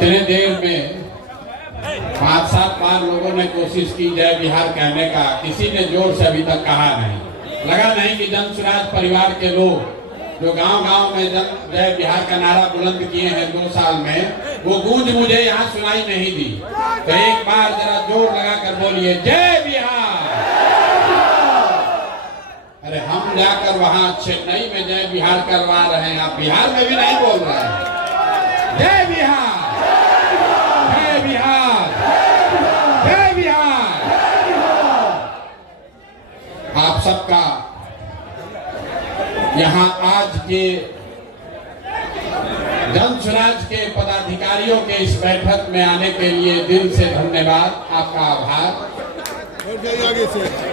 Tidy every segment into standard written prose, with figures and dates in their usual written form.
इतने देर में 5-7 बार लोगों ने कोशिश की जय बिहार कहने का, किसी ने जोर से अभी तक कहा नहीं। लगा नहीं कि जन स्वराज परिवार के लोग जो गांव-गांव में जय बिहार का नारा बुलंद किए हैं 2 साल में, वो गूंज मुझे यहाँ सुनाई नहीं दी। तो एक बार जरा जोर लगा कर बोलिए जय बिहार। अरे हम जाकर वहां चेन्नई में जय बिहार करवा रहे हैं, आप बिहार में भी नहीं बोल रहे हैं। जय बिहार, जय बिहार, जय बिहार। आप सबका यहाँ आज के जन स्वराज के पदाधिकारियों के इस बैठक में आने के लिए दिल से धन्यवाद, आपका आभार।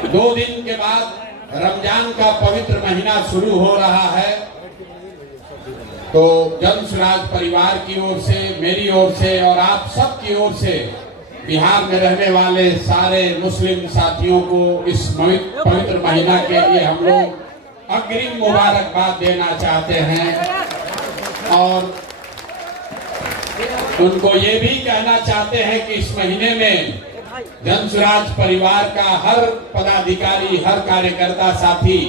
2 दिन के बाद रमजान का पवित्र महीना शुरू हो रहा है, तो जन स्वराज परिवार की ओर से, मेरी ओर से और आप सब की ओर से बिहार में रहने वाले सारे मुस्लिम साथियों को इस पवित्र महीना के लिए हम लोग अग्रिम मुबारकबाद देना चाहते हैं और उनको ये भी कहना चाहते हैं कि इस महीने में जन स्वराज परिवार का हर पदाधिकारी, हर कार्यकर्ता साथी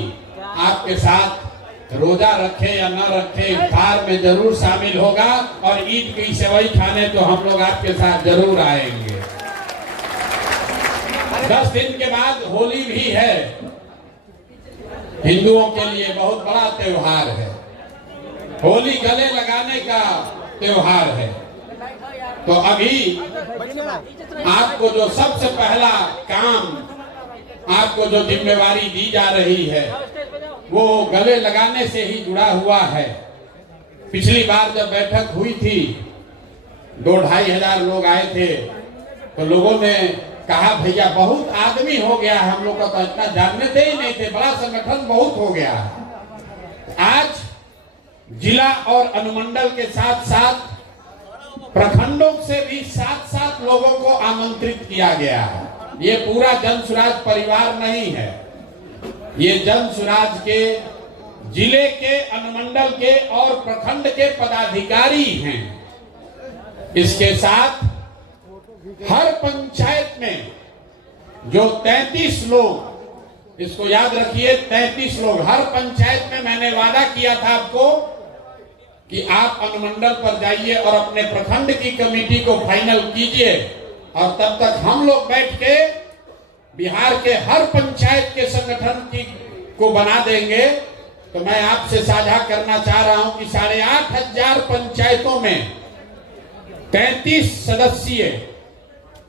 आपके साथ रोजा रखे या न रखे इफ्तार में जरूर शामिल होगा और ईद की सेवई खाने तो हम लोग आपके साथ जरूर आएंगे। 10 दिन के बाद होली भी है, हिंदुओं के लिए बहुत बड़ा त्योहार है। होली गले लगाने का त्योहार है। तो अभी आपको जो सबसे पहला काम, आपको जो जिम्मेवारी दी जा रही है वो गले लगाने से ही जुड़ा हुआ है। पिछली बार जब बैठक हुई थी 2-2.5 हजार लोग आए थे, तो लोगों ने कहा भैया बहुत आदमी हो गया, हम लोग का तो इतना जानते ही नहीं थे, बड़ा संगठन बहुत हो गया। आज जिला और अनुमंडल के साथ साथ प्रखंडों से भी 7-7 लोगों को आमंत्रित किया गया है। ये पूरा जन स्वराज परिवार नहीं है, ये जन स्वराज के जिले के, अनुमंडल के और प्रखंड के पदाधिकारी हैं। इसके साथ हर पंचायत में जो 33 लोग, इसको याद रखिए 33 लोग, हर पंचायत में मैंने वादा किया था आपको कि आप अनुमंडल पर जाइए और अपने प्रखंड की कमेटी को फाइनल कीजिए और तब तक हम लोग बैठ के बिहार के हर पंचायत के संगठन को बना देंगे। तो मैं आपसे साझा करना चाह रहा हूं कि 8,500 पंचायतों में 33 सदस्यीय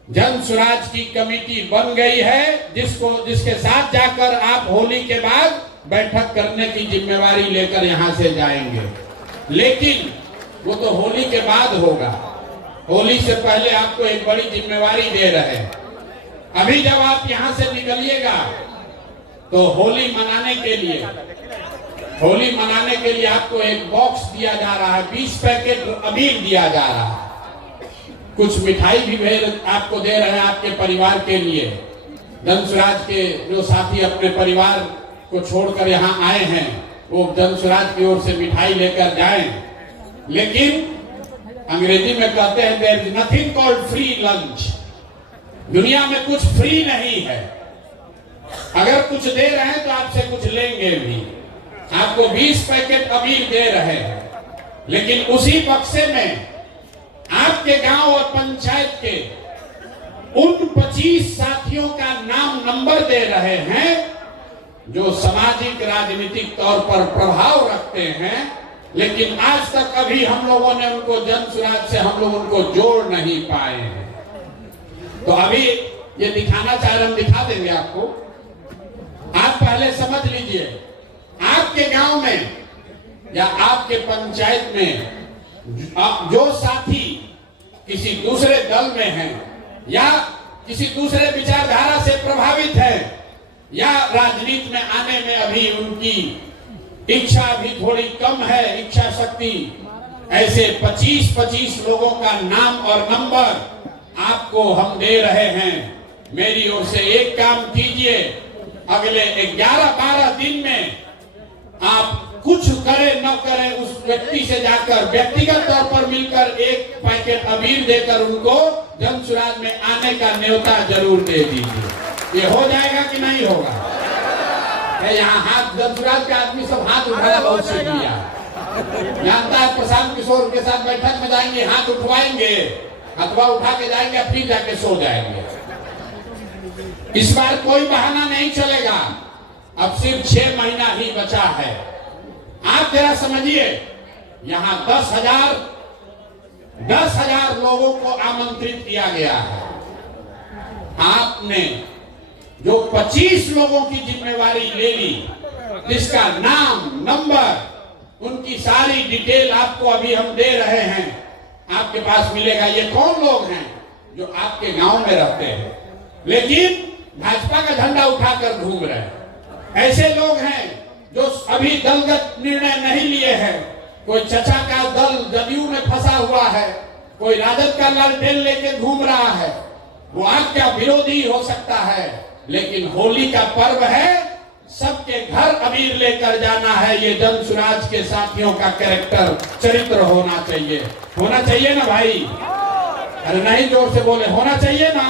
जन स्वराज की कमेटी बन गई है, जिसके साथ जाकर आप होली के बाद बैठक करने की जिम्मेवारी लेकर यहां से जाएंगे। लेकिन वो तो होली के बाद होगा, होली से पहले आपको एक बड़ी जिम्मेवारी दे रहे हैं। अभी जब आप यहां से निकलिएगा तो होली मनाने के लिए आपको एक बॉक्स दिया जा रहा है, 20 पैकेट अबीर दिया जा रहा है, कुछ मिठाई भी आपको दे रहे हैं आपके परिवार के लिए। जन स्वराज के जो साथी अपने परिवार को छोड़कर यहाँ आए हैं वो जन स्वराज की ओर से मिठाई लेकर जाएं। लेकिन अंग्रेजी में कहते हैं there is nothing called free lunch. दुनिया में कुछ फ्री नहीं है, अगर कुछ दे रहे हैं तो आपसे कुछ लेंगे भी। आपको 20 पैकेट अबीर दे रहे हैं, लेकिन उसी बक्से में आपके गांव और पंचायत के उन 25 साथियों का नाम नंबर दे रहे हैं जो सामाजिक राजनीतिक तौर पर प्रभाव रखते हैं, लेकिन आज तक अभी हम लोगों ने उनको जन स्वराज से हम लोग उनको जोड़ नहीं पाए हैं। तो अभी ये दिखाना चाह रहे, हम दिखा देंगे आपको। आप पहले समझ लीजिए, आपके गांव में या आपके पंचायत में जो साथी किसी दूसरे दल में हैं या किसी दूसरे विचारधारा से प्रभावित है या राजनीति में आने में अभी उनकी इच्छा भी थोड़ी कम है, इच्छा शक्ति, ऐसे 25 लोगों का नाम और नंबर आपको हम दे रहे हैं। मेरी ओर से एक काम कीजिए, अगले 11-12 दिन में आप कुछ करे न करे उस व्यक्ति से जाकर व्यक्तिगत तौर पर मिलकर एक पैकेट अबीर देकर उनको जन सुराज में आने का न्योता जरूर दे दीजिए। ये हो जाएगा कि नहीं होगा? यहाँ हाथ जन सुराज के आदमी सब हाथ उठाना बहुत सीख लिया, जानता है। प्रशांत किशोर के साथ बैठक में जाएंगे, हाथ उठवाएंगे, हथवा उठा के जाएंगे, फिर जाके सो जाएंगे। इस बार कोई बहाना नहीं चलेगा। अब सिर्फ 6 महीना ही बचा है। आप जरा समझिए, यहाँ 10,000 लोगों को आमंत्रित किया गया है। आपने जो 25 लोगों की जिम्मेवारी ले ली, जिसका नाम, नंबर, उनकी सारी डिटेल आपको अभी हम दे रहे हैं, आपके पास मिलेगा। ये कौन लोग हैं जो आपके गांव में रहते हैं लेकिन भाजपा का झंडा उठाकर घूम रहे हैं? ऐसे लोग हैं जो अभी दलगत निर्णय नहीं लिए हैं। कोई चचा का दल जदयू में फंसा हुआ है, कोई राजद का लालटेन लेके घूम रहा है। वो आपका विरोधी हो सकता है, लेकिन होली का पर्व है, सबके घर अबीर लेकर जाना है। ये जन सुराज के साथियों का कैरेक्टर, चरित्र होना चाहिए। होना चाहिए ना भाई? अरे नहीं, जोर से बोले, होना चाहिए ना।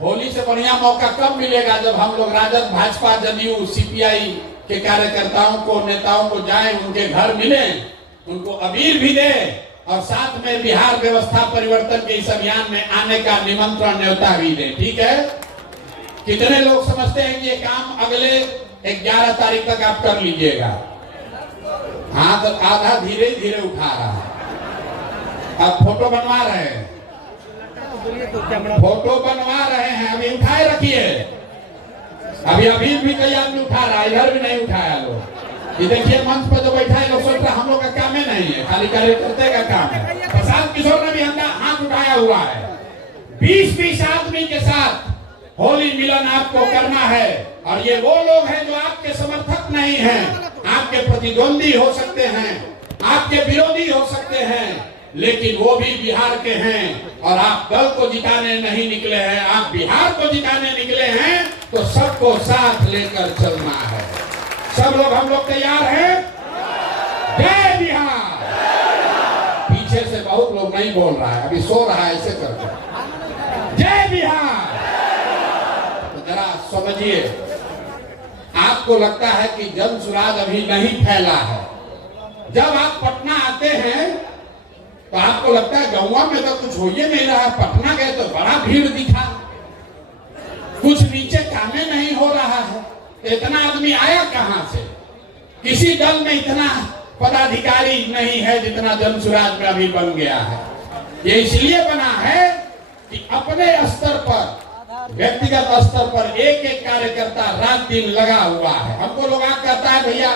होली से बढ़िया मौका कब मिलेगा? जब हम लोग राजद, भाजपा, जदयू, सीपीआई के कार्यकर्ताओं को, नेताओं को जाएं, उनके घर मिलें, उनको अबीर भी दे और साथ में बिहार व्यवस्था परिवर्तन के इस अभियान में आने का निमंत्रण, न्योता भी दे। ठीक है? कितने लोग समझते हैं कि ये काम अगले 11 तारीख तक आप कर लीजिएगा? हाथ आधा धीरे धीरे उठा रहा है। अब फोटो बनवा रहे हैं, फोटो बनवा रहे हैं, अभी उठाए रखिए। अभी भी कई आदमी उठा रहा है, इधर भी नहीं उठाया लोग। ये देखिए, मंच पर जो बैठा है लोग सोच रहा हम लोग का काम ही नहीं है, खाली कार्यकर्ता का काम है। प्रशांत किशोर ने भी हाथ उठाया हुआ है। 20-20 आदमी के साथ होली मिलन आपको करना है। और ये वो लोग हैं जो आपके समर्थक नहीं हैं, आपके प्रतिद्वंदी हो सकते हैं, आपके विरोधी हो सकते हैं, लेकिन वो भी बिहार के हैं। और आप दल को जिताने नहीं निकले हैं, आप बिहार को जिताने निकले हैं। तो सबको साथ लेकर चलना है। सब लोग, हम लोग तैयार हैं? जय बिहार। पीछे से बहुत लोग नहीं बोल रहा है, अभी सो रहा है, ऐसे करके जय बिहार। तो जरा समझिए, आपको लगता है कि जन सुराज अभी नहीं फैला है। जब आप पटना आते हैं तो आपको लगता है गाँव में तो कुछ हो ही नहीं रहा है। पटना गए तो बड़ा भीड़ दिखा, कुछ नीचे कामें नहीं हो रहा है। इतना आदमी आया कहां से? किसी दल में इतना पदाधिकारी नहीं है जितना जन सुराज में अभी बन गया है। ये इसलिए बना है कि अपने स्तर पर, व्यक्तिगत स्तर पर एक एक कार्यकर्ता रात दिन लगा हुआ है। हमको लोग कहता है भैया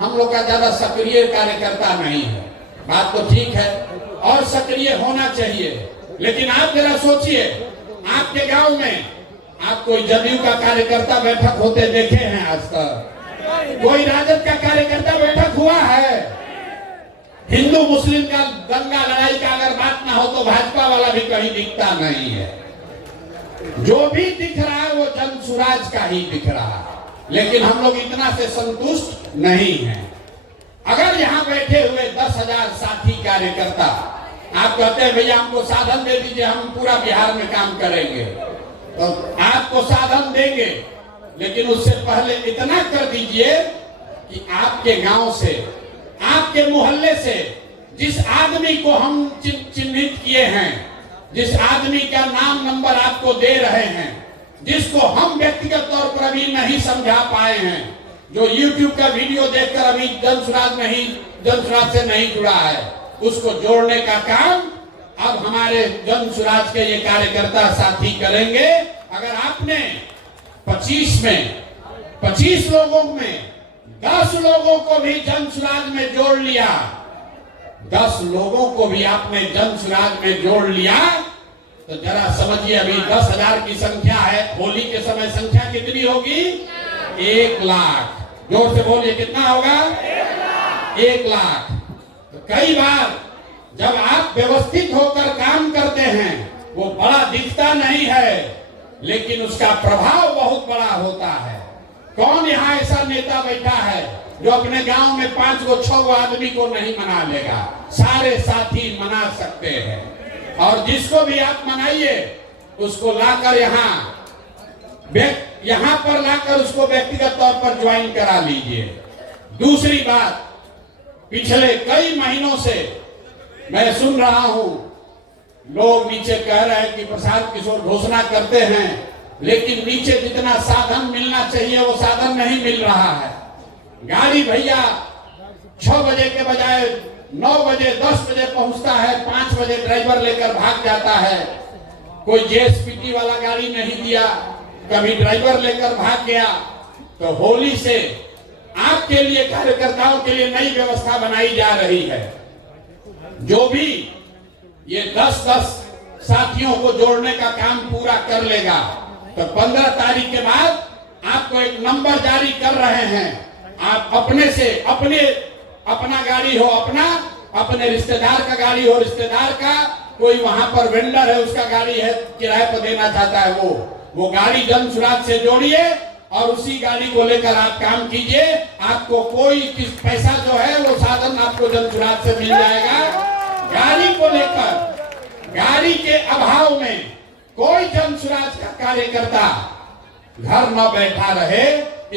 हम लोग का ज्यादा सक्रिय कार्यकर्ता नहीं है। बात तो ठीक है और सक्रिय होना चाहिए, लेकिन आप जरा सोचिए, आपके गांव में आप कोई जदयू का कार्यकर्ता बैठक होते देखे हैं आज तक? कोई राजद का कार्यकर्ता बैठक हुआ है? हिंदू मुस्लिम का दंगा लड़ाई का अगर बात ना हो तो भाजपा वाला भी कहीं दिखता नहीं है। जो भी दिख रहा है वो जन सुराज का ही दिख रहा है। लेकिन हम लोग इतना से संतुष्ट नहीं हैं। अगर यहाँ बैठे हुए 10,000 साथी कार्यकर्ता आप कहते हैं भैया हमको साधन दे दीजिए, हम पूरा बिहार में काम करेंगे, तो आपको साधन देंगे, लेकिन उससे पहले इतना कर दीजिए कि आपके गांव से, आपके मोहल्ले से जिस आदमी को हम चिन्हित किए हैं, जिस आदमी का नाम नंबर आपको दे रहे हैं, जिसको हम व्यक्तिगत तौर पर अभी नहीं समझा पाए हैं, जो YouTube का वीडियो देखकर अभी जन सुराज से नहीं जुड़ा है, उसको जोड़ने का काम अब हमारे जन सुराज के ये कार्यकर्ता साथी करेंगे। अगर आपने 25 लोगों में 10 लोगों को भी जन सुराज में जोड़ लिया, 10 लोगों को भी आपने जन सुराज में जोड़ लिया, तो जरा समझिए अभी 10,000 की संख्या है। होली के समय संख्या कितनी होगी? 1 लाख। जोर से बोलिए, कितना होगा? 1 लाख। तो कई बार जब आप व्यवस्थित होकर काम करते हैं, वो बड़ा दिखता नहीं है, लेकिन उसका प्रभाव बहुत बड़ा होता है। कौन यहाँ ऐसा नेता बैठा है जो अपने गांव में 5 गो 6 गो आदमी को नहीं मना लेगा, सारे साथी मना सकते हैं। और जिसको भी आप मनाइए उसको लाकर यहाँ पर लाकर उसको व्यक्तिगत तौर पर ज्वाइन करा लीजिए। दूसरी बात, पिछले कई महीनों से मैं सुन रहा हूं, लोग नीचे कह रहे हैं कि प्रशांत किशोर घोषणा करते हैं, लेकिन नीचे जितना साधन मिलना चाहिए वो साधन नहीं मिल रहा है। गाड़ी भैया 6 बजे के बजाय 9 बजे 10 बजे पहुंचता है, 5 बजे ड्राइवर लेकर भाग जाता है। कोई जेएसपीटी वाला गाड़ी नहीं दिया, कभी ड्राइवर लेकर भाग गया। तो होली से आपके लिए, कार्यकर्ताओं के लिए नई व्यवस्था बनाई जा रही है। जो भी ये 10-10 साथियों को जोड़ने का काम पूरा कर लेगा तो 15 तारीख के बाद आपको एक नंबर जारी कर रहे हैं। आप अपने से अपना गाड़ी हो अपना, अपने रिश्तेदार का गाड़ी हो रिश्तेदार का, कोई वहां पर वेंडर है उसका गाड़ी है किराए पर देना चाहता है, वो गाड़ी जन सुराज से जोड़िए और उसी गाड़ी को लेकर आप काम कीजिए। आपको कोई पैसा जो है वो साधन आपको जन सुराज से मिल जाएगा। गाड़ी को लेकर, गाड़ी के अभाव में कोई जन सुराज का कार्यकर्ता घर न बैठा रहे,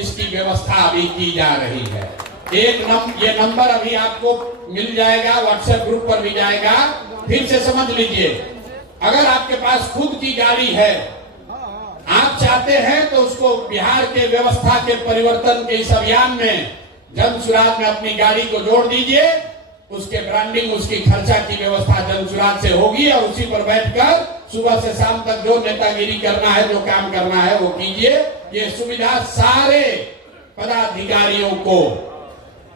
इसकी व्यवस्था अभी की जा रही है। ये नंबर अभी आपको मिल जाएगा, व्हाट्सएप ग्रुप पर भी जाएगा। फिर से समझ लीजिए, अगर आपके पास खुद की गाड़ी है, आप चाहते हैं तो उसको बिहार के व्यवस्था के परिवर्तन के इस अभियान में जन सुराज में अपनी गाड़ी को जोड़ दीजिए। उसके ब्रांडिंग, उसकी खर्चा की व्यवस्था जन सुराज से होगी और उसी पर बैठकर सुबह से शाम तक जो नेतागिरी करना है, जो काम करना है वो कीजिए। ये सुविधा सारे पदाधिकारियों को,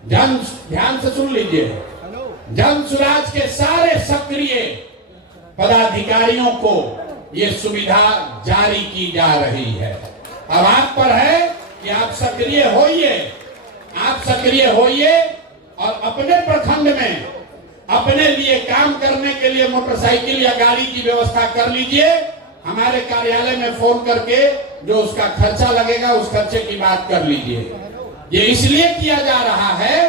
ध्यान से सुन लीजिए, जन सुराज के सारे सक्रिय पदाधिकारियों को ये सुविधा जारी की जा रही है। अब आप पर है कि आप सक्रिय होइए और अपने प्रखंड में अपने लिए काम करने के लिए मोटरसाइकिल या गाड़ी की व्यवस्था कर लीजिए। हमारे कार्यालय में फोन करके जो उसका खर्चा लगेगा उस खर्चे की बात कर लीजिए। ये इसलिए किया जा रहा है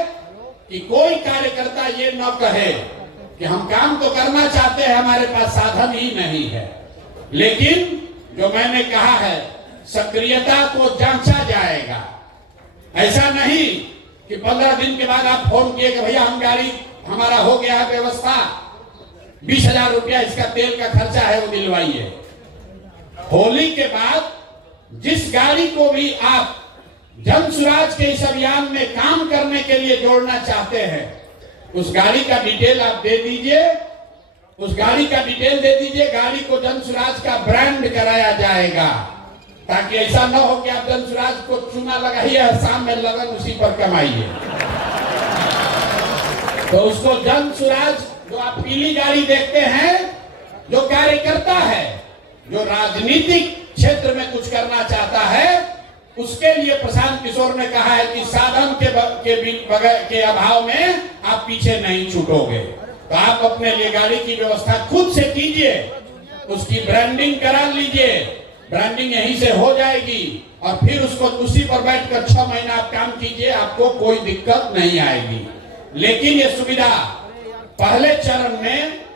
कि कोई कार्यकर्ता ये न कहे कि हम काम तो करना चाहते हैं, हमारे पास साधन ही नहीं है। लेकिन जो मैंने कहा है, सक्रियता को जांचा जाएगा। ऐसा नहीं कि 15 दिन के बाद आप फोन किए कि भैया हम गाड़ी, हमारा हो गया है व्यवस्था, 20,000 रुपया इसका तेल का खर्चा है वो दिलवाइए। होली के बाद जिस गाड़ी को भी आप जन सुराज के इस अभियान में काम करने के लिए जोड़ना चाहते हैं, उस गाड़ी का डिटेल आप दे दीजिए, गाड़ी को जन सुराज का ब्रांड कराया जाएगा, ताकि ऐसा न हो कि आप जन सुराज को चूना लगाइए और शाम में लगन उसी पर कमाइए। तो उसको जन सुराज, जो आप पीली गाड़ी देखते हैं, जो कार्यकर्ता है, जो राजनीतिक क्षेत्र में कुछ करना चाहता है, उसके लिए प्रशांत किशोर ने कहा है कि साधन के अभाव में आप पीछे नहीं छूटोगे। तो आप अपने लिए गाड़ी की व्यवस्था खुद से कीजिए, उसकी ब्रांडिंग करा लीजिए, ब्रांडिंग यहीं से हो जाएगी और फिर उसको उसी पर बैठकर 6 महीना आप काम कीजिए, आपको कोई दिक्कत नहीं आएगी। लेकिन ये सुविधा पहले चरण में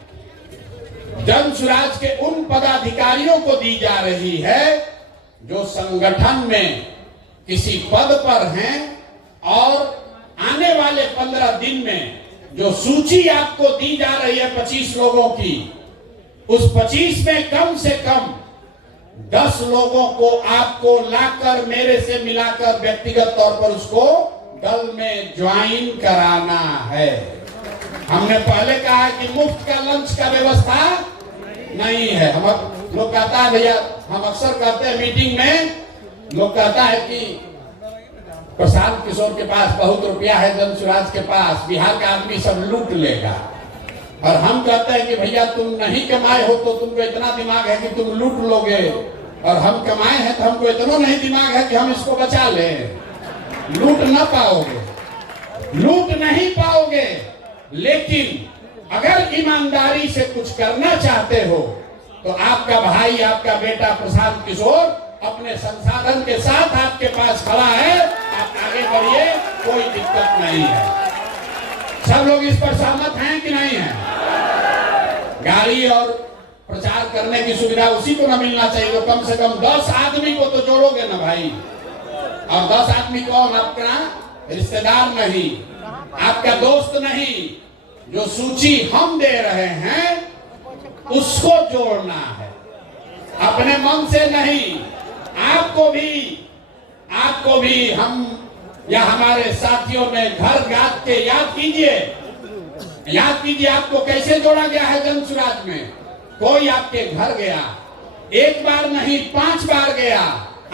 जन सुराज के उन पदाधिकारियों को दी जा रही है जो संगठन में किसी पद पर हैं और आने वाले 15 दिन में जो सूची आपको दी जा रही है 25 लोगों की, उस 25 में कम से कम 10 लोगों को आपको लाकर मेरे से मिलाकर व्यक्तिगत तौर पर उसको दल में ज्वाइन कराना है। हमने पहले कहा कि मुफ्त का लंच का व्यवस्था नहीं है। हम लोग कहता है भैया, हम अक्सर कहते हैं मीटिंग में, लोग कहता है कि प्रशांत किशोर के पास बहुत रुपया है, जन सुराज के पास, बिहार का आदमी सब लूट लेगा। और हम कहते हैं कि भैया तुम नहीं कमाए हो तो तुमको इतना दिमाग है कि तुम लूट लोगे, और हम कमाए हैं तो हमको इतना नहीं दिमाग है कि हम इसको बचा लें। लूट न पाओगे, लूट नहीं पाओगे, लेकिन अगर ईमानदारी से कुछ करना चाहते हो तो आपका भाई, आपका बेटा प्रशांत किशोर अपने संसाधन के साथ आपके पास खड़ा है। आप आगे बढ़िए। कोई दिक्कत नहीं है। सब लोग इस पर सहमत हैं कि नहीं है? गाड़ी और प्रचार करने की सुविधा उसी को ना मिलना चाहिए। तो कम से कम 10 आदमी को तो जोड़ोगे ना भाई। और 10 आदमी कौन? आपका रिश्तेदार नहीं, आपका दोस्त नहीं, जो सूची हम दे रहे हैं उसको जोड़ना है, अपने मन से नहीं। आपको भी हम या हमारे साथियों ने घर गात के याद कीजिए आपको कैसे जोड़ा गया है जन सुराज में। कोई आपके घर गया, एक बार नहीं 5 बार गया,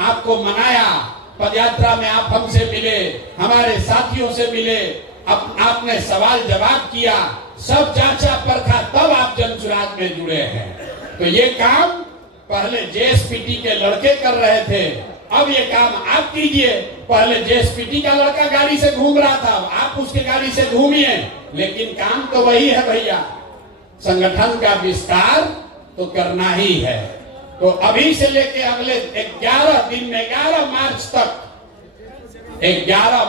आपको मनाया, पदयात्रा में आप हमसे मिले, हमारे साथियों से मिले, आपने सवाल जवाब किया, सब जांचा परखा, तब आप जन सुराज में जुड़े हैं। तो ये काम पहले जेएसपीटी के लड़के कर रहे थे, अब ये काम आप कीजिए। पहले जेएसपीटी का लड़का गाड़ी से घूम रहा था, आप उसके गाड़ी से घूमिए, लेकिन काम तो वही है भैया। संगठन का विस्तार तो करना ही है। तो अभी से लेके अगले 11 दिन में 11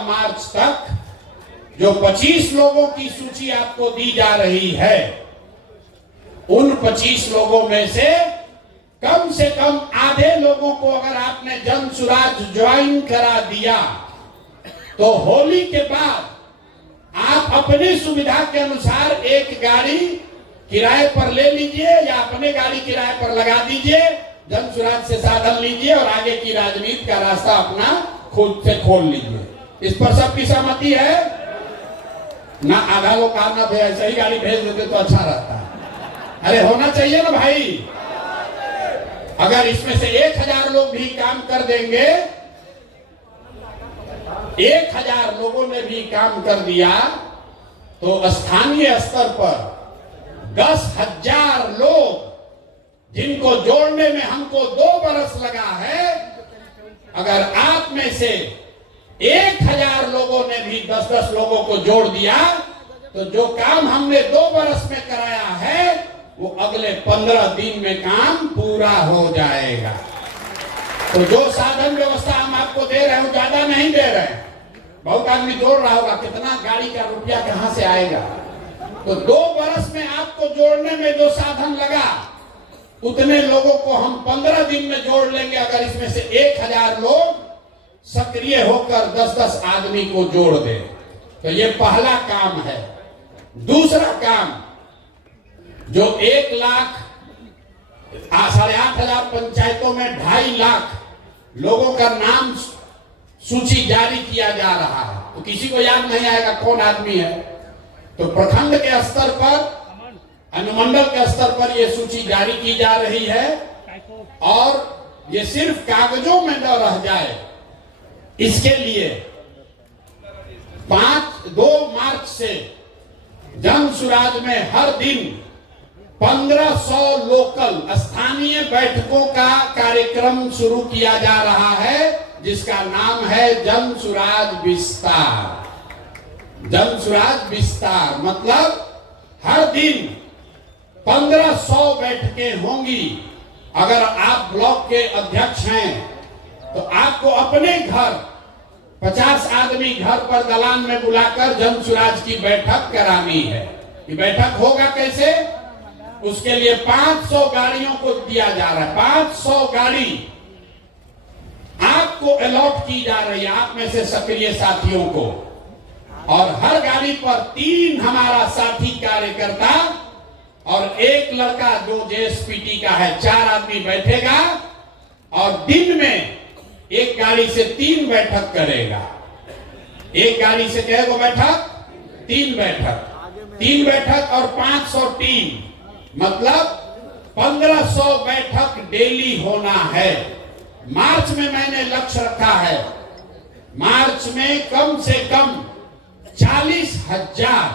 मार्च तक जो 25 लोगों की सूची आपको दी जा रही है, उन 25 लोगों में से कम आधे लोगों को अगर आपने जन सुराज ज्वाइन करा दिया तो होली के बाद आप अपनी सुविधा के अनुसार एक गाड़ी किराए पर ले लीजिए या अपने गाड़ी किराए पर लगा दीजिए, जन सुराज से साधन लीजिए और आगे की राजनीति का रास्ता अपना खुद से खोल लीजिए। इस पर सबकी सहमति है ना? आधा लोग कारना भेज, सही गाड़ी भेज देते तो अच्छा रहता। अरे होना चाहिए ना भाई। अगर इसमें से 1000 लोग भी काम कर देंगे, 1000 लोगों ने भी काम कर दिया, तो स्थानीय स्तर पर 10,000 लोग जिनको जोड़ने में हमको 2 बरस लगा है, अगर आप में से 1000 लोगों ने भी 10-10 लोगों को जोड़ दिया, तो जो काम हमने 2 बरस में कराया है वो अगले 15 दिन में काम पूरा हो जाएगा। तो जो साधन व्यवस्था हम आपको दे रहे हैं ज्यादा नहीं दे रहे हैं। बहुत आदमी जोड़ रहा होगा कितना गाड़ी का रुपया कहां से आएगा। तो 2 बरस में आपको जोड़ने में जो साधन लगा, उतने लोगों को हम 15 दिन में जोड़ लेंगे। अगर इसमें से 1000 लोग सक्रिय होकर 10-10 आदमी को जोड़ दे, तो ये पहला काम है। दूसरा काम, जो 1 लाख 8,500 पंचायतों में 2.5 लाख लोगों का नाम सूची जारी किया जा रहा है, तो किसी को याद नहीं आएगा कौन आदमी है। तो प्रखंड के स्तर पर, अनुमंडल के स्तर पर यह सूची जारी की जा रही है, और ये सिर्फ कागजों में न रह जाए, इसके लिए 2 मार्च से जन सुराज में हर दिन 1500 लोकल स्थानीय बैठकों का कार्यक्रम शुरू किया जा रहा है, जिसका नाम है जन सुराज विस्तार। जन सुराज विस्तार मतलब हर दिन 1500 बैठकें होंगी। अगर आप ब्लॉक के अध्यक्ष हैं तो आपको अपने घर 50 आदमी घर पर दलान में बुलाकर जन सुराज की बैठक करानी है। ये बैठक होगा कैसे? उसके लिए 500 गाड़ियों को दिया जा रहा है। 500 गाड़ी आपको अलॉट की जा रही है, आप में से सक्रिय साथियों को, और हर गाड़ी पर 3 हमारा साथी कार्यकर्ता और 1 लड़का जो जेएसपीटी का है, 4 आदमी बैठेगा और दिन में एक गाड़ी से 3 बैठक करेगा। एक गाड़ी से कहेगा बैठक, 3 बैठक, 3 बैठक और 500 टीम, मतलब 1500 बैठक डेली होना है। मार्च में मैंने लक्ष्य रखा है, मार्च में कम से कम 40,000,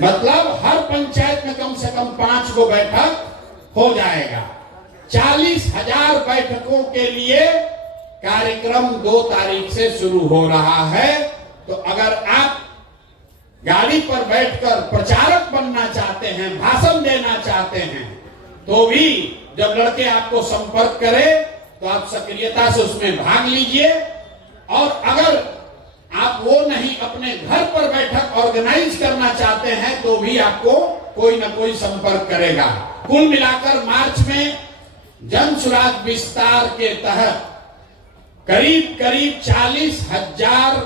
मतलब हर पंचायत में कम से कम 5 गो बैठक हो जाएगा। 40,000 बैठकों के लिए कार्यक्रम 2 तारीख से शुरू हो रहा है। तो अगर आप गाड़ी पर बैठकर प्रचारक बनना चाहते हैं, भाषण देना चाहते हैं, तो भी जब लड़के आपको संपर्क करें तो आप सक्रियता से उसमें भाग लीजिए। और अगर आप वो अपने घर पर बैठक ऑर्गेनाइज करना चाहते हैं तो भी आपको कोई ना कोई संपर्क करेगा। कुल मिलाकर मार्च में जन सुराज विस्तार के तहत करीब करीब 40,000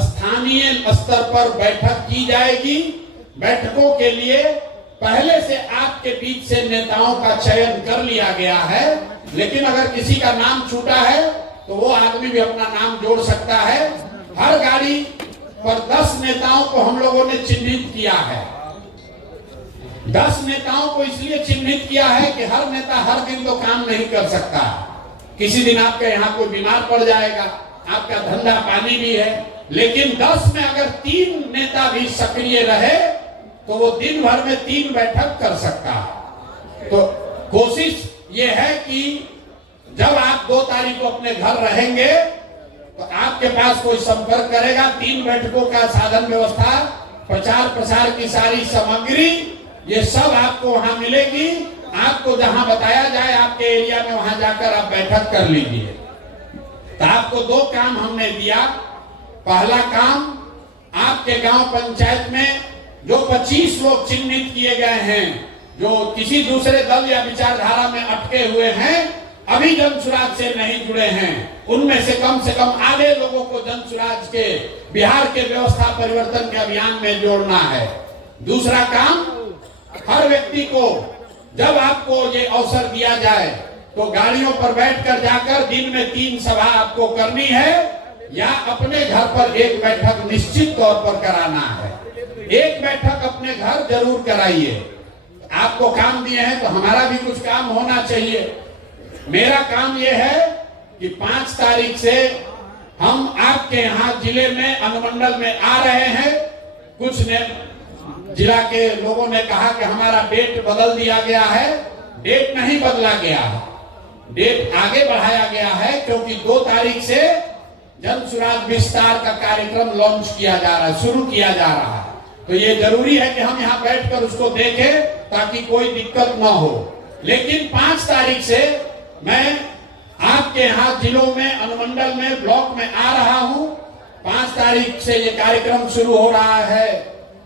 स्थानीय स्तर पर बैठक की जाएगी। बैठकों के लिए पहले से आपके बीच से नेताओं का चयन कर लिया गया है, लेकिन अगर किसी का नाम छूटा है तो वो आदमी भी अपना नाम जोड़ सकता है। हर गाड़ी पर 10 नेताओं को हम लोगों ने चिन्हित किया है। 10 नेताओं को इसलिए चिन्हित किया है कि हर नेता हर दिन तो काम नहीं कर सकता। किसी दिन आपके यहाँ कोई बीमार पड़ जाएगा, आपका धंधा पानी भी है, लेकिन 10 में अगर 3 नेता भी सक्रिय रहे तो वो दिन भर में 3 बैठक कर सकता है। तो कोशिश ये है कि जब आप 2 तारीख को अपने घर रहेंगे तो आपके पास कोई संपर्क करेगा। 3 बैठकों का साधन व्यवस्था, प्रचार प्रसार की सारी सामग्री, ये सब आपको वहां मिलेगी। आपको जहां बताया जाए आपके एरिया में वहां जाकर आप बैठक कर लीजिए। तो आपको 2 काम हमने दिया। पहला काम, आपके गांव पंचायत में जो 25 लोग चिन्हित किए गए हैं, जो किसी दूसरे दल या विचारधारा में अटके हुए हैं, अभी जन सुराज से नहीं जुड़े हैं, उनमें से कम आधे लोगों को जन सुराज के बिहार के व्यवस्था परिवर्तन के अभियान में जोड़ना है। दूसरा काम, हर व्यक्ति को जब आपको ये अवसर दिया जाए तो गाड़ियों पर बैठकर जाकर दिन में 3 सभा आपको करनी है या अपने घर पर एक बैठक निश्चित तौर पर कराना है। एक बैठक अपने घर जरूर कराइए। आपको काम दिए हैं तो हमारा भी कुछ काम होना चाहिए। मेरा काम यह है कि 5 तारीख से हम आपके यहाँ जिले में अनुमंडल में आ रहे हैं। कुछ ने जिला के लोगों ने कहा कि हमारा डेट बदल दिया गया है। डेट नहीं बदला गया है, डेट आगे बढ़ाया गया है, क्योंकि 2 तारीख से जन सुराज विस्तार का कार्यक्रम लॉन्च किया जा रहा है, शुरू किया जा रहा है। तो ये जरूरी है कि हम यहाँ बैठकर उसको देखें ताकि कोई दिक्कत ना हो। लेकिन 5 तारीख से मैं आपके यहाँ जिलों में, अनुमंडल में, ब्लॉक में आ रहा हूँ। 5 तारीख से ये कार्यक्रम शुरू हो रहा है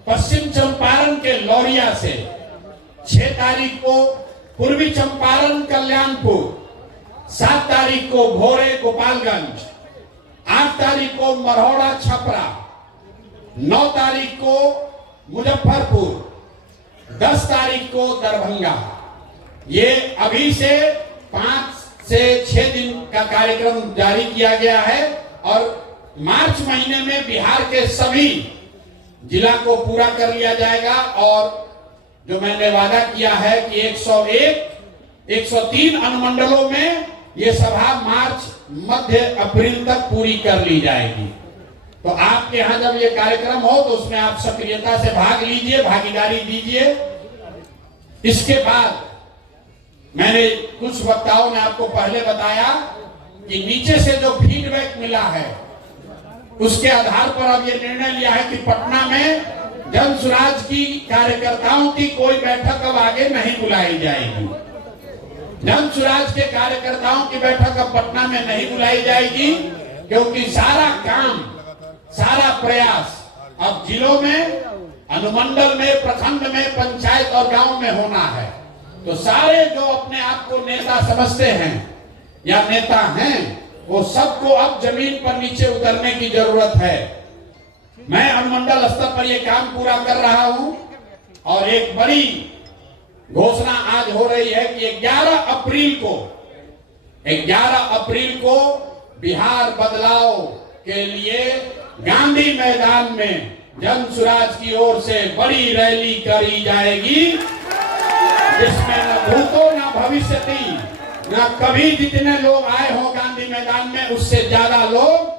पश्चिम चंपारण के लौरिया से। 6 तारीख को पूर्वी चंपारण कल्याणपुर, 7 तारीख को भोरे गोपालगंज, 8 तारीख को मरौड़ा छपरा, 9 तारीख को मुजफ्फरपुर, 10 तारीख को दरभंगा। ये अभी से 5 से 6 दिन का कार्यक्रम जारी किया गया है और मार्च महीने में बिहार के सभी जिला को पूरा कर लिया जाएगा। और जो मैंने वादा किया है कि 103 अनुमंडलों में ये सभा मार्च मध्य अप्रैल तक पूरी कर ली जाएगी। तो आपके यहाँ जब ये कार्यक्रम हो तो उसमें आप सक्रियता से भाग लीजिए, भागीदारी दीजिए। इसके बाद मैंने कुछ वक्ताओं ने आपको पहले बताया कि नीचे से जो फीडबैक मिला है उसके आधार पर अब ये निर्णय लिया है कि पटना में जन सुराज की कार्यकर्ताओं की कोई बैठक अब आगे नहीं बुलाई जाएगी। जन सुराज के कार्यकर्ताओं की बैठक अब पटना में नहीं बुलाई जाएगी, क्योंकि सारा काम, सारा प्रयास अब जिलों में, अनुमंडल में, प्रखंड में, पंचायत और गांव में होना है। तो सारे जो अपने आप को नेता समझते हैं या नेता हैं, वो सबको अब जमीन पर नीचे उतरने की जरूरत है। मैं अनुमंडल स्तर पर ये काम पूरा कर रहा हूं और एक बड़ी घोषणा आज हो रही है कि 11 अप्रैल को बिहार बदलाव के लिए गांधी मैदान में जन सुराज की ओर से बड़ी रैली करी जाएगी, जिसमें न भूतो न भविष्यति, न कभी जितने लोग आए हो गांधी मैदान में उससे ज्यादा लोग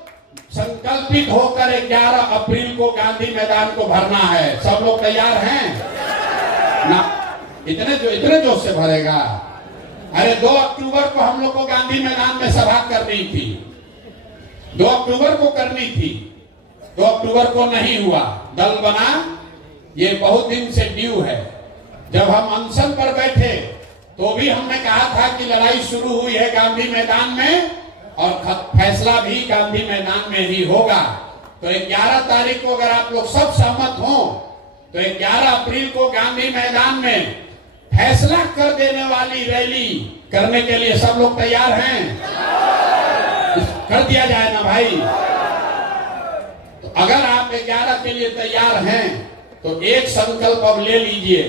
संकल्पित होकर 11 अप्रैल को गांधी मैदान को भरना है। सब लोग तैयार हैं ना? इतने जोश से भरेगा। अरे 2 अक्टूबर को हम लोग को गांधी मैदान में सभा करनी थी, 2 अक्टूबर को करनी थी, 2 अक्टूबर को नहीं हुआ। दल बना, ये बहुत दिन से ड्यू है। जब हम अनशन पर बैठे तो भी हमने कहा था कि लड़ाई शुरू हुई है गांधी मैदान में और फैसला भी गांधी मैदान में ही होगा। तो 11 तारीख को अगर आप लोग सब सहमत हो तो 11 अप्रैल को गांधी मैदान में फैसला कर देने वाली रैली करने के लिए सब लोग तैयार हैं? कर दिया जाए ना भाई। तो अगर आप 11 के लिए तैयार हैं तो एक संकल्प अब ले लीजिए,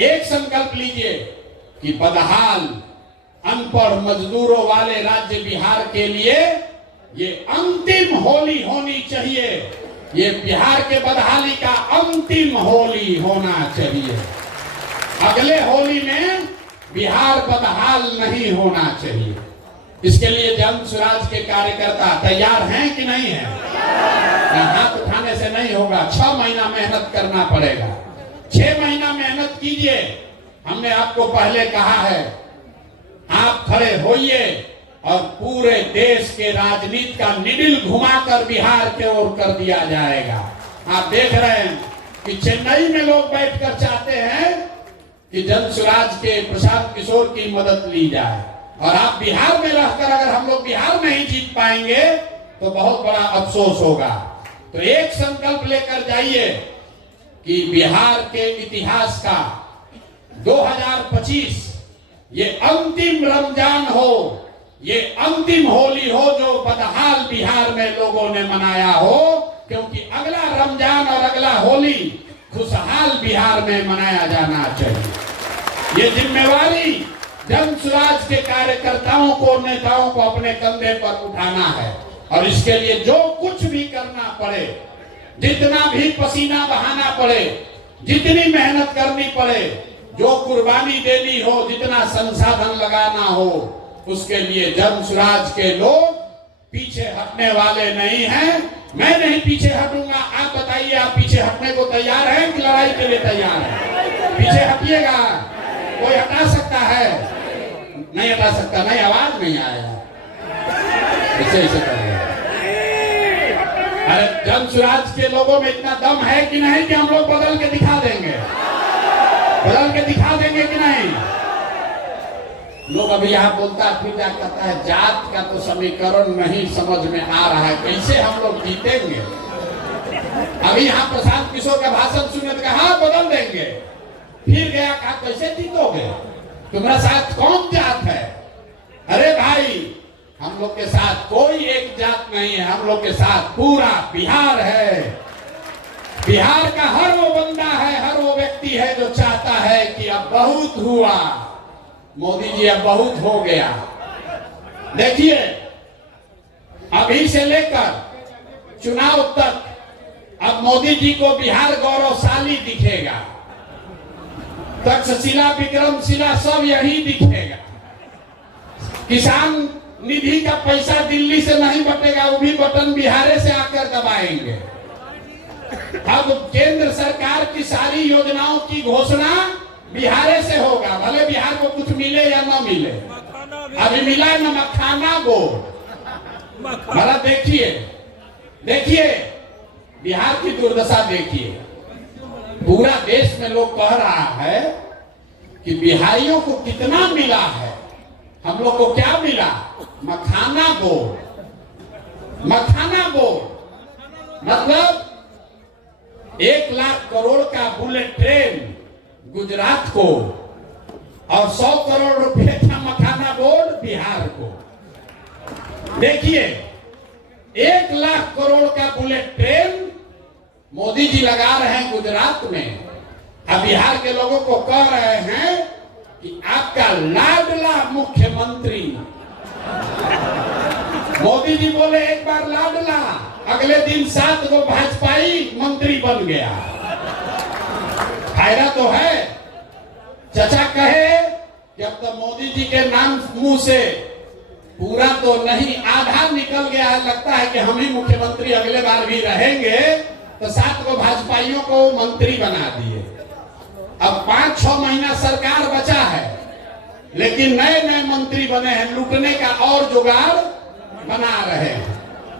एक संकल्प लीजिए कि बदहाल अनपढ़ मजदूरों वाले राज्य बिहार के लिए ये अंतिम होली होनी चाहिए। ये बिहार के बदहाली का अंतिम होली होना चाहिए। अगले होली में बिहार बदहाल नहीं होना चाहिए। इसके लिए जन स्वराज के कार्यकर्ता तैयार हैं कि नहीं है? हाथ उठाने से नहीं होगा, 6 महीना मेहनत करना पड़ेगा। 6 महीना मेहनत कीजिए। हमने आपको पहले कहा है, आप खड़े होइए और पूरे देश के राजनीति का निडिल घुमाकर बिहार के ओर कर दिया जाएगा। आप देख रहे हैं कि चेन्नई में लोग बैठकर चाहते हैं कि जन स्वराज के प्रशांत किशोर की मदद ली जाए, और आप बिहार में रहकर अगर हम लोग बिहार नहीं जीत पाएंगे तो बहुत बड़ा अफसोस होगा। तो एक संकल्प लेकर जाइए कि बिहार के इतिहास का 2025 ये अंतिम रमजान हो, ये अंतिम होली हो जो बदहाल बिहार में लोगों ने मनाया हो, क्योंकि अगला रमजान और अगला होली खुशहाल बिहार में मनाया जाना चाहिए। ये जिम्मेवारी जन स्वराज के कार्यकर्ताओं को, नेताओं को अपने कंधे पर उठाना है, और इसके लिए जो कुछ भी करना पड़े, जितना भी पसीना बहाना पड़े, जितनी मेहनत करनी पड़े, जो कुर्बानी देनी हो, जितना संसाधन लगाना हो, उसके लिए जन स्वराज के लोग पीछे हटने वाले नहीं हैं। मैं नहीं पीछे हटूंगा। आप बताइए, आप पीछे हटने को तैयार हैं कि लड़ाई के लिए तैयार हैं? पीछे हटिएगा। कोई हटा सकता है? नहीं हटा सकता। नहीं, आवाज नहीं आएगा। ऐसे करेगा। अरे जन स्वराज के लोगों में इतना दम है कि नहीं कि हम लोग बदल के दिखा देंगे? बदल के दिखा देंगे कि नहीं? लोग अभी यहाँ बोलता फिर क्या कहता है, जात का तो समीकरण नहीं समझ में आ रहा है, कैसे हम लोग जीतेंगे? अभी यहाँ प्रशांत किशोर का भाषण सुने तो कहा बदल देंगे, फिर गया कहा कैसे जीतोगे? तुम्हारा साथ कौन जात है? अरे भाई, हम लोग के साथ कोई एक जात नहीं है, हम लोग के साथ पूरा बिहार है। बिहार का हर वो बंदा है, हर वो व्यक्ति है जो चाहता है कि अब बहुत हुआ, मोदी जी अब बहुत हो गया। देखिए, अभी से लेकर चुनाव तक अब मोदी जी को बिहार गौरवशाली दिखेगा। तक्षशिला, विक्रमशिला सब यही दिखेगा। किसान निधि का पैसा दिल्ली से नहीं बटेगा, वो भी बटन बिहार से आकर दबाएंगे। अब केंद्र सरकार की सारी योजनाओं की घोषणा बिहार से होगा, भले बिहार को कुछ मिले या न मिले। अभी मिला है न मखाना बोर्ड। भला देखिए, देखिए बिहार की दुर्दशा देखिए। पूरा देश में लोग कह रहा है कि बिहारियों को कितना मिला है, हम लोग को क्या मिला? मखाना बोर्ड। मखाना बोर्ड मतलब 1 लाख करोड़ का बुलेट ट्रेन गुजरात को, और 100 करोड़ रुपए का मखाना बोर्ड बिहार को। देखिए, 1 लाख करोड़ का बुलेट ट्रेन मोदी जी लगा रहे हैं गुजरात में। अब बिहार के लोगों को कह रहे हैं कि आपका लाडला मुख्यमंत्री, मोदी जी बोले एक बार लाडला, अगले दिन 7 को भाजपाई मंत्री बन गया। फायदा तो है। चचा कहे कि अब तो मोदी जी के नाम मुंह से पूरा तो नहीं, आधा निकल गया है, लगता है कि हम ही मुख्यमंत्री अगले बार भी रहेंगे, तो 7 को भाजपाइयों को मंत्री बना दिए। अब 5-6 महीना सरकार बचा है, लेकिन नए नए मंत्री बने हैं, लूटने का और जुगाड़ बना रहे हैं।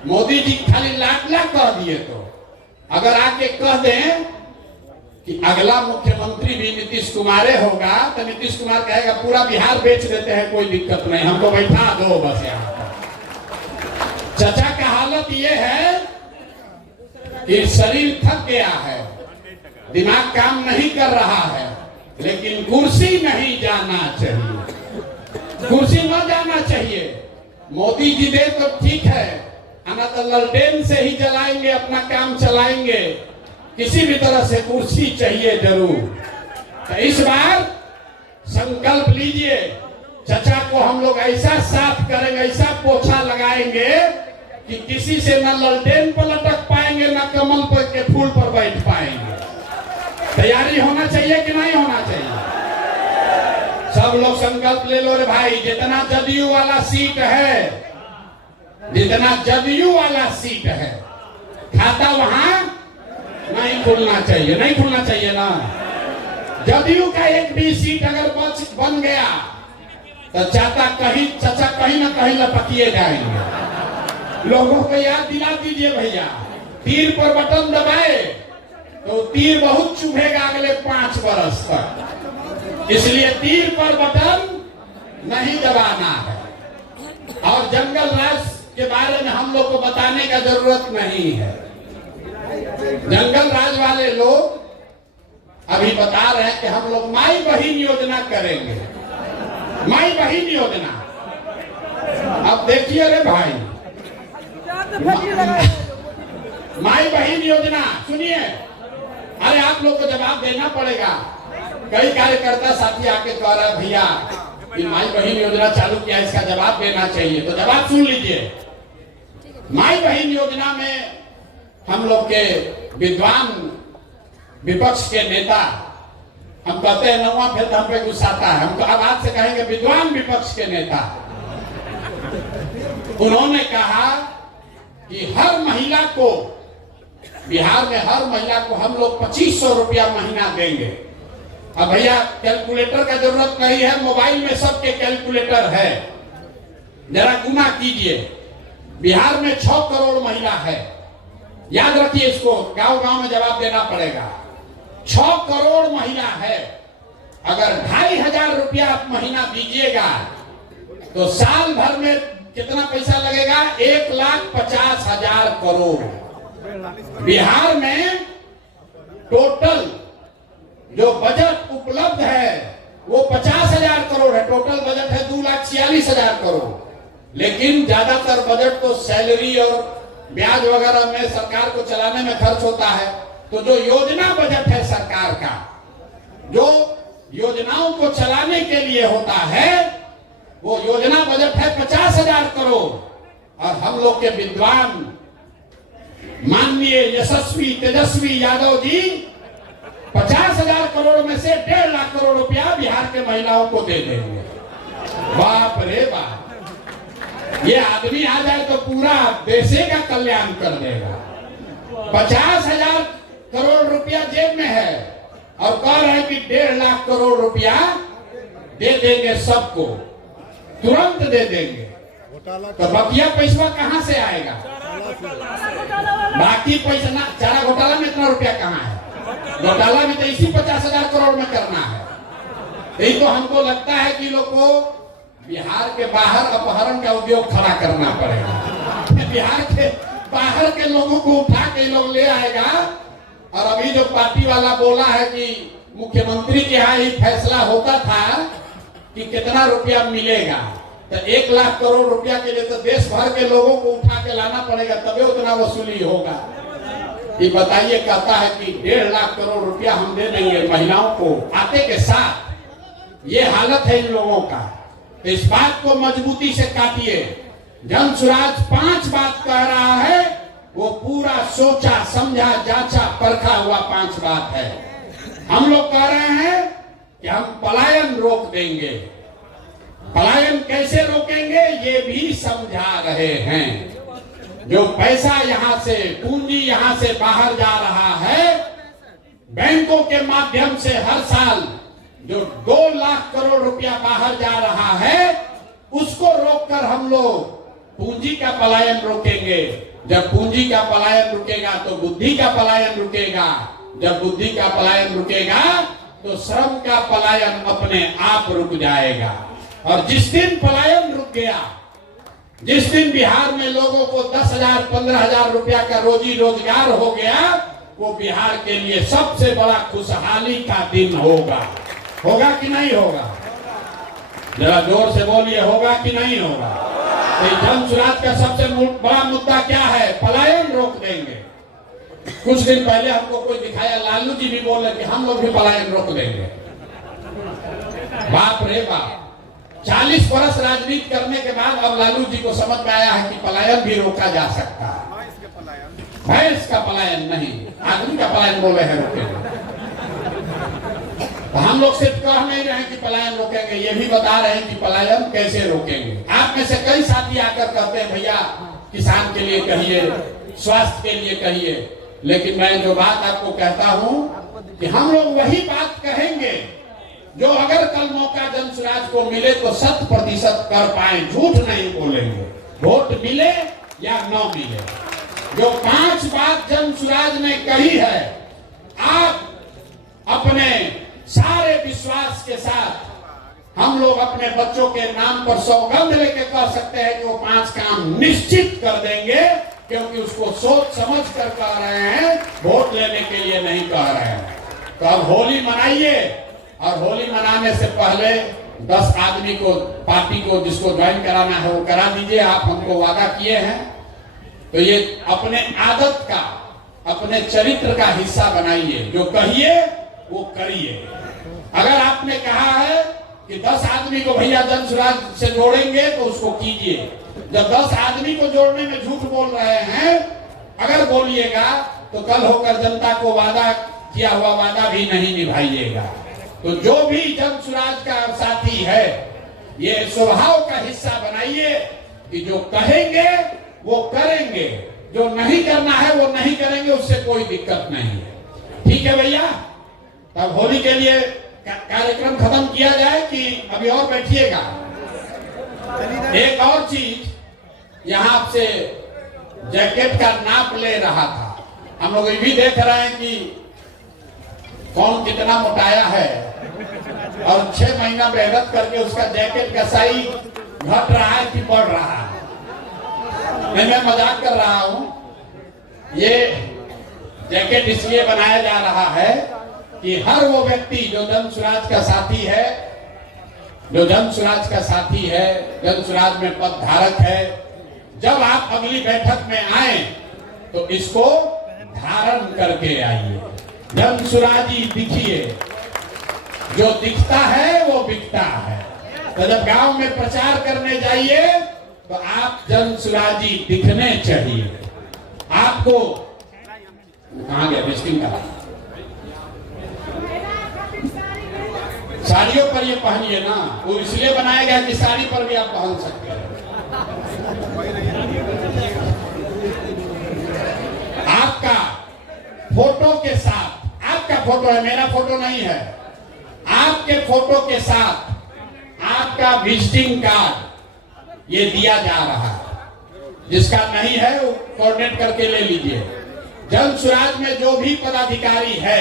मोदी जी खाली लाडला कह दिए, तो अगर आके कह दें कि अगला मुख्यमंत्री भी नीतीश कुमार होगा, तो नीतीश कुमार कहेगा पूरा बिहार बेच देते हैं, कोई दिक्कत नहीं, हमको बैठा दो बस यहाँ। चचा का हालत ये है कि शरीर थक गया है, दिमाग काम नहीं कर रहा है, लेकिन कुर्सी नहीं जाना चाहिए, कुर्सी न जाना चाहिए। मोदी जी दे तो ठीक है, आना तो ललटेन से ही जलाएंगे, अपना काम चलाएंगे, किसी भी तरह से कुर्सी चाहिए जरूर। तो इस बार संकल्प लीजिए, चचा को हम लोग ऐसा साफ करेंगे, ऐसा पोछा लगाएंगे कि किसी से न ललटेन पर लटक पाएंगे, न कमल पर के फूल पर बैठ पाएंगे। तैयारी होना चाहिए कि नहीं होना चाहिए? सब लोग संकल्प ले लो रे भाई। जितना जदयू वाला सीट है, जितना जदयू वाला सीट है, खाता वहां नहीं खुलना चाहिए, नहीं खुलना चाहिए ना। जदयू का एक भी सीट अगर बन गया तो चचा कहीं ना कहीं लपकिए जाएंगे। लोगों को याद दिला दीजिए भैया, तीर पर बटन दबाए तो तीर बहुत चुभेगा अगले 5 वर्ष तक, इसलिए तीर पर बटन नहीं दबाना है। और जंगल राज के बारे में हम लोग को बताने का जरूरत नहीं है। जंगल राज वाले लोग अभी बता रहे हैं कि हम लोग माई बहिन योजना करेंगे, माई बहिन योजना। अब देखिए रे भाई, माई बहिन योजना सुनिए, अरे आप लोग को जवाब देना पड़ेगा। कई कार्यकर्ता साथी आके कह रहे भैया कि माई बहिन योजना चालू किया, इसका जवाब देना चाहिए। तो जवाब सुन लीजिए। माई बहिन योजना में हम लोग के विद्वान विपक्ष के नेता, हम कहते हैं नौवा फिर हम पे गुस्साता है, हम तो आवाज से कहेंगे विद्वान विपक्ष के नेता, उन्होंने कहा कि हर महिला को, बिहार में हर महिला को हम लोग 2500 रुपया महीना देंगे। अब भैया कैलकुलेटर का जरूरत नहीं है, मोबाइल में सबके कैलकुलेटर है, जरा गुना कीजिए। बिहार में 6 करोड़ महिला है, याद रखिए इसको, गांव गांव में जवाब देना पड़ेगा। 6 करोड़ महिला है, अगर 2500 रुपया आप महीना दीजिएगा तो साल भर में कितना पैसा लगेगा? 1,50,000 करोड़। बिहार में टोटल जो बजट उपलब्ध है वो 50,000 करोड़ है, टोटल बजट है 2,46,000 करोड़। लेकिन ज्यादातर बजट तो सैलरी और ब्याज वगैरह में सरकार को चलाने में खर्च होता है। तो जो योजना बजट है सरकार का, जो योजनाओं को चलाने के लिए होता है, वो योजना बजट है 50,000 करोड़। और हम लोग के विद्वान माननीय यशस्वी तेजस्वी यादव जी 50,000 करोड़ में से 1.5 लाख करोड़ रुपया बिहार के महिलाओं को दे देंगे। बाप रे बाप, ये आदमी आ जाए तो पूरा देश का कल्याण कर देगा। 50,000 करोड़ रुपया जेब में है और कह रहे हैं कि 1.5 लाख करोड़ रुपया दे देंगे, सबको तुरंत दे देंगे। तो बकिया पैसा कहां से आएगा? बाकी पैसा ना, चारा घोटाला में इतना रुपया कहां है? घोटाला में तो इसी 50,000 करोड़ में करना है। यही तो हमको लगता है कि लोग को बिहार के बाहर अपहरण का उद्योग खड़ा करना पड़ेगा। बिहार के बाहर के लोगों को उठा के लोग ले आएगा। और अभी जो पार्टी वाला बोला है कि मुख्यमंत्री के यहाँ ही फैसला होता था कि कितना रुपया मिलेगा, तो 1 लाख करोड़ रुपया के लिए तो देश भर के लोगों को उठा के लाना पड़ेगा, तभी उतना वसूली होगा। ये बताइए, कहता है कि 1.5 लाख करोड़ रुपया हम दे देंगे महिलाओं को आते के साथ। ये हालत है इन लोगों का। तो इस बात को मजबूती से काटिए। जन सुराज 5 बात कह रहा है, वो पूरा सोचा समझा जांचा परखा हुआ 5 बात है। हम लोग कह रहे हैं कि हम पलायन रोक देंगे। पलायन कैसे रोकेंगे ये भी समझा रहे हैं। जो पैसा यहां से, पूंजी यहां से बाहर जा रहा है, बैंकों के माध्यम से हर साल जो 2 लाख करोड़ रुपया बाहर जा रहा है, उसको रोककर हम लोग पूंजी का पलायन रोकेंगे। जब पूंजी का पलायन रुकेगा तो बुद्धि का पलायन रुकेगा। जब बुद्धि का पलायन रुकेगा तो श्रम का पलायन अपने आप रुक जाएगा। और जिस दिन पलायन रुक गया, जिस दिन बिहार में लोगों को 10,000 15,000 रुपया का रोजी रोजगार हो गया, वो बिहार के लिए सबसे बड़ा खुशहाली का दिन होगा। होगा कि नहीं होगा? जरा जोर से बोलिए, होगा कि नहीं होगा? तो जन सुराज का सबसे बड़ा मुद्दा क्या है? पलायन रोक देंगे। कुछ दिन पहले हमको कोई दिखाया, लालू जी भी बोले कि हम लोग भी पलायन रोक देंगे। बाप रे बाप, 40 वर्ष राजनीति करने के बाद अब लालू जी को समझ में आया है कि पलायन भी रोका जा सकता है। भैंस का पलायन नहीं, आदमी का पलायन बोले हैं रोकेंगे। तो हम लोग सिर्फ कह नहीं रहे हैं कि पलायन रोकेंगे, ये भी बता रहे हैं कि पलायन कैसे रोकेंगे। आप में से कई साथी आकर कहते हैं भैया किसान के लिए कहिए, स्वास्थ्य के लिए कहिए, लेकिन मैं जो बात आपको कहता हूं कि हम लोग वही बात कहेंगे जो अगर कल मौका जन सुराज को मिले तो 100% कर पाए, झूठ नहीं बोलेंगे। वोट मिले या न मिले, जो 5 बात जन सुराज ने कही है, आप अपने सारे विश्वास के साथ हम लोग अपने बच्चों के नाम पर सौगंध लेके कह सकते हैं कि वो 5 काम निश्चित कर देंगे, क्योंकि उसको सोच समझ कर कह रहे हैं, वोट लेने के लिए नहीं कह रहे हैं। तो अब होली मनाइए, और होली मनाने से पहले 10 आदमी को, पार्टी को जिसको ज्वाइन कराना है वो करा दीजिए। आप हमको वादा किए हैं, तो ये अपने आदत का, अपने चरित्र का हिस्सा बनाइए। जो कहिए वो करिए। अगर आपने कहा है कि 10 आदमी को भैया जन सुराज से जोड़ेंगे तो उसको कीजिए। जब 10 आदमी को जोड़ने में झूठ बोल रहे हैं, अगर बोलिएगा तो कल होकर जनता को वादा किया हुआ वादा भी नहीं निभाइएगा। तो जो भी जन सुराज का साथी है, ये स्वभाव का हिस्सा बनाइए कि जो कहेंगे वो करेंगे, जो नहीं करना है वो नहीं करेंगे, उससे कोई दिक्कत नहीं है। ठीक है भैया? तब होली के लिए कार्यक्रम खत्म किया जाए कि अभी और बैठिएगा? एक और चीज, यहाँ आपसे जैकेट का नाप ले रहा था। हम लोग ये भी देख रहे हैं कि कौन कितना मोटाया है, और 6 महीना मेहनत करके उसका जैकेट का साइज घट रहा है कि बढ़ रहा है। मैं मजाक कर रहा हूं। ये जैकेट इसलिए बनाया जा रहा है कि हर वो व्यक्ति जो जन सुराज का साथी है, जो जन सुराज का साथी है, जन सुराज में पद धारक है, जब आप अगली बैठक में आए तो इसको धारण करके आइए। जन सुराजी दिखिए, जो दिखता है वो बिकता है। तो जब गांव में प्रचार करने जाइए तो आप जन सुराजी दिखने चाहिए। आपको कहां गया विजिटिंग का? साड़ियों पर ये पहनिए ना, वो इसलिए बनाया गया कि साड़ी पर भी आप पहन सकते हैं। आपका फोटो के साथ, आपका फोटो है, मेरा फोटो नहीं है, आपके फोटो के साथ आपका विजिटिंग कार्ड ये दिया जा रहा है। जिसका नहीं है वो कोऑर्डिनेट करके ले लीजिए। जन सुराज में जो भी पदाधिकारी है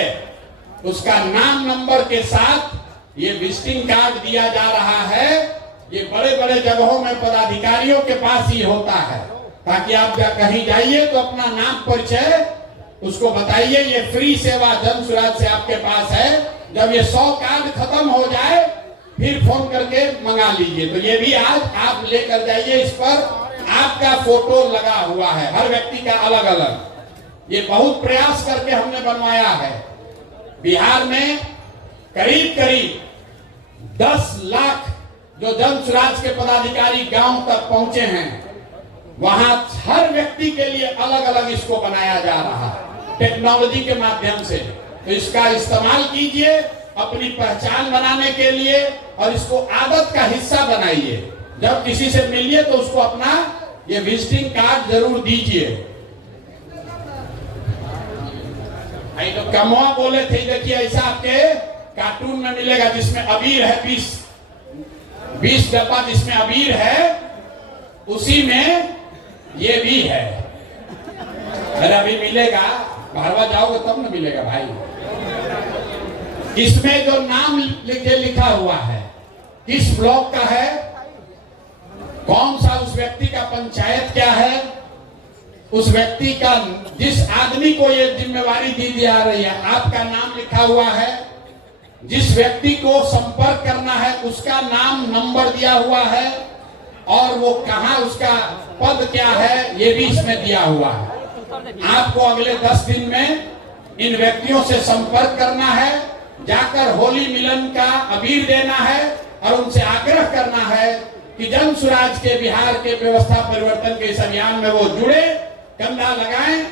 उसका नाम नंबर के साथ ये विजिटिंग कार्ड दिया जा रहा है। ये बड़े बड़े जगहों में पदाधिकारियों के पास ही होता है, ताकि आप कहीं जाइए तो अपना नाम परिचय उसको बताइए। ये फ्री सेवा जन सुराज से आपके पास है। जब ये 100 कार्ड खत्म हो जाए फिर फोन करके मंगा लीजिए। तो ये भी आज आप लेकर जाइए। इस पर आपका फोटो लगा हुआ है, हर व्यक्ति का अलग अलग। ये बहुत प्रयास करके हमने बनवाया है। बिहार में करीब करीब 10 लाख जो जन सुराज के पदाधिकारी गांव तक पहुंचे हैं, वहां हर व्यक्ति के लिए अलग अलग इसको बनाया जा रहा है टेक्नोलॉजी के माध्यम से। तो इसका इस्तेमाल कीजिए अपनी पहचान बनाने के लिए, और इसको आदत का हिस्सा बनाइए। जब किसी से मिलिए तो उसको अपना ये विजिटिंग कार्ड जरूर दीजिए। तो कमवा बोले थे, देखिए ऐसा आपके कार्टून में मिलेगा जिसमें अबीर है, 20 डब्बा जिसमें अबीर है, उसी में ये भी है। अरे अभी मिलेगा, भारवा जाओगे तब न मिलेगा भाई। इसमें जो नाम लिखा हुआ है, किस ब्लॉक का है, कौन सा उस व्यक्ति का पंचायत क्या है, उस व्यक्ति का, जिस आदमी को ये जिम्मेवारी दी जा रही है, आपका नाम लिखा हुआ है, जिस व्यक्ति को संपर्क करना है उसका नाम नंबर दिया हुआ है, और वो कहाँ, उसका पद क्या है, ये भी इसमें दिया हुआ है। आपको अगले 10 दिन में इन व्यक्तियों से संपर्क करना है, जाकर होली मिलन का अबीर देना है और उनसे आग्रह करना है कि जन सुराज के बिहार के व्यवस्था परिवर्तन के इस अभियान में वो जुड़े, कंधा लगाएं।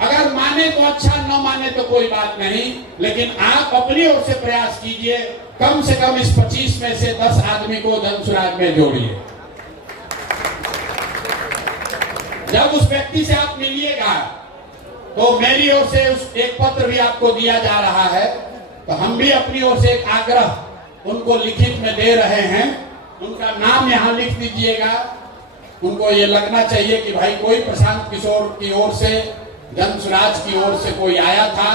अगर माने तो अच्छा, न माने तो कोई बात नहीं, लेकिन आप अपनी ओर से प्रयास कीजिए, कम से कम इस 25 में से 10 आदमी को जन सुराज में जोड़िए। जब उस व्यक्ति से आप मिलिएगा तो मेरी ओर से उस एक पत्र भी आपको दिया जा रहा है, तो हम भी अपनी ओर से एक आग्रह उनको लिखित में दे रहे हैं। उनका नाम यहाँ लिख दीजिएगा। उनको ये लगना चाहिए कि भाई कोई प्रशांत किशोर की ओर से, जन सुराज की ओर से कोई आया था,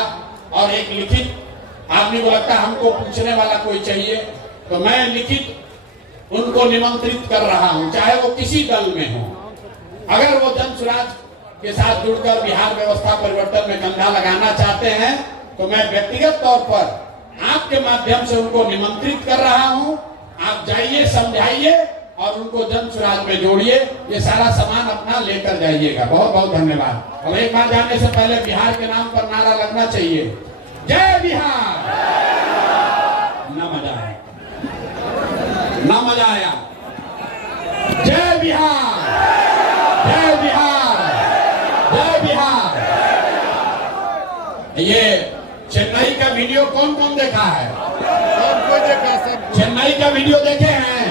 और एक लिखित आदमी को लगता है हमको पूछने वाला कोई चाहिए, तो मैं लिखित उनको निमंत्रित कर रहा हूं, चाहे वो किसी दल में हो। अगर वो जन सुराज के साथ जुड़कर बिहार व्यवस्था परिवर्तन में कंधा लगाना चाहते हैं, तो मैं व्यक्तिगत तौर पर आपके माध्यम से उनको निमंत्रित कर रहा हूं। आप जाइए, समझाइए और उनको जन सुराज में जोड़िए। ये सारा सामान अपना लेकर जाइएगा। बहुत बहुत धन्यवाद। और एक बार जाने से पहले बिहार के नाम पर नारा लगना चाहिए, जय बिहार। ना मजा आया, ना मजा आया। जय बिहार, जय बिहार, जय बिहार। ये चेन्नई का वीडियो कौन कौन देखा है? सबको देखा, सब चेन्नई का वीडियो देखे हैं?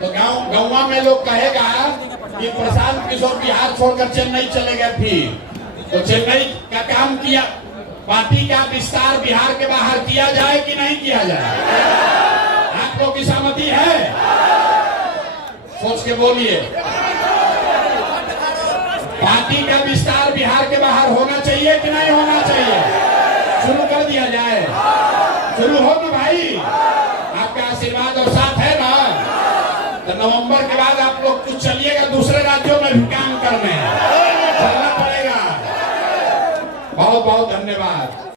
तो गाँव में लोग कहेगा कि प्रशांत किशोर बिहार छोड़कर चेन्नई चले गए। फिर तो चेन्नई का काम किया, पार्टी का विस्तार बिहार के बाहर किया जाए कि नहीं किया जाए? आप लोग की सहमति है? सोच के बोलिए। पार्टी का विस्तार बिहार के बाहर होना चाहिए कि नहीं होना चाहिए? शुरू कर दिया जाए। शुरू हो ना भाई, आपका आशीर्वाद और साथ है ना? तो नवंबर के बाद आप लोग कुछ चलिएगा दूसरे राज्यों में भी काम करने, चलना पड़ेगा। बहुत बहुत धन्यवाद।